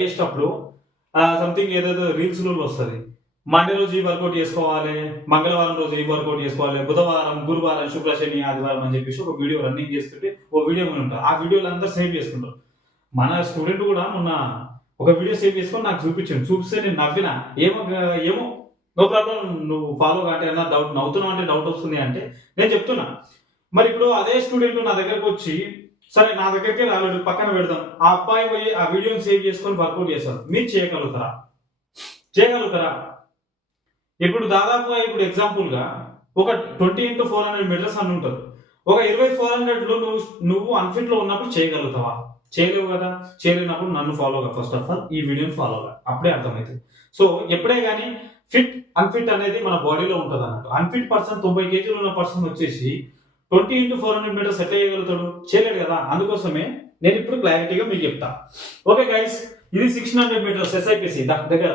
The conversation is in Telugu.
చేసేటప్పుడు సంథింగ్ ఏదేదో రీల్స్‌లలో వస్తది. మండే రోజు ఈ వర్కౌట్ చేసుకోవాలి, మంగళవారం రోజు ఈ వర్కౌట్ చేసుకోవాలి, బుధవారం, గురువారం, శుక్ర, శని, ఆదివారం అని చెప్పేసి ఒక వీడియో రన్నింగ్ చేస్తుంటే ఓ వీడియో ఉంటారు. ఆ వీడియోలు అంతా సేవ్ చేసుకుంటారు. మన స్టూడెంట్ కూడా మొన్న ఒక వీడియో సేవ్ చేసుకొని నాకు చూపించాడు. చూపిస్తే నేను నవ్విన. ఏమో నో ప్రాబ్లమ్ నువ్వు ఫాలో అంటే ఏమన్నా డౌట్ నవ్వుతున్నావు అంటే డౌట్ వస్తుంది అంటే నేను చెప్తున్నా. మరి ఇప్పుడు అదే స్టూడెంట్ నా దగ్గరకు వచ్చి సరే నా దగ్గరికే రాలేడు పక్కన పెడదాం. ఆ అబ్బాయి పోయి ఆ వీడియోని సేవ్ చేసుకొని వర్కౌట్ చేస్తాడు. మీరు చేయగలుగుతారా? చేయగలుగుతారా? ఇప్పుడు దాదాపుగా ఇప్పుడు ఎగ్జాంపుల్‌గా ఒక 20x400 మీటర్స్ అని ఉంటది. ఒక 20 400లో నువ్వు అన్‌ఫిట్‌లో ఉన్నప్పుడు చేయగలుగుతావా? చేయలేవు కదా! చేయలేనప్పుడు నన్ను ఫాలో గా ఫస్ట్ ఆఫ్ ఆల్ ఈ వీడియోని ఫాలో గా. అప్పుడే అర్థమైతది. సో ఎప్పుడే గాని ఫిట్, అన్‌ఫిట్ అనేది మన బాడీలో ఉంటదన్నట్టు. అన్‌ఫిట్ పర్సన్ 90 కేజీలు ఉన్న పర్సన్ వచ్చేసి 20x400 మీటర్స్ ఎట్లా చేయగలుగుతాడు? చేయలేడు కదా! అందుకోసమే నేను ఇప్పుడు క్లారిటీగా మీకు చెప్తా. ఓకే గైస్ ఇది 1600 మీటర్స్ ఎస్ఐపిసి దగ్గర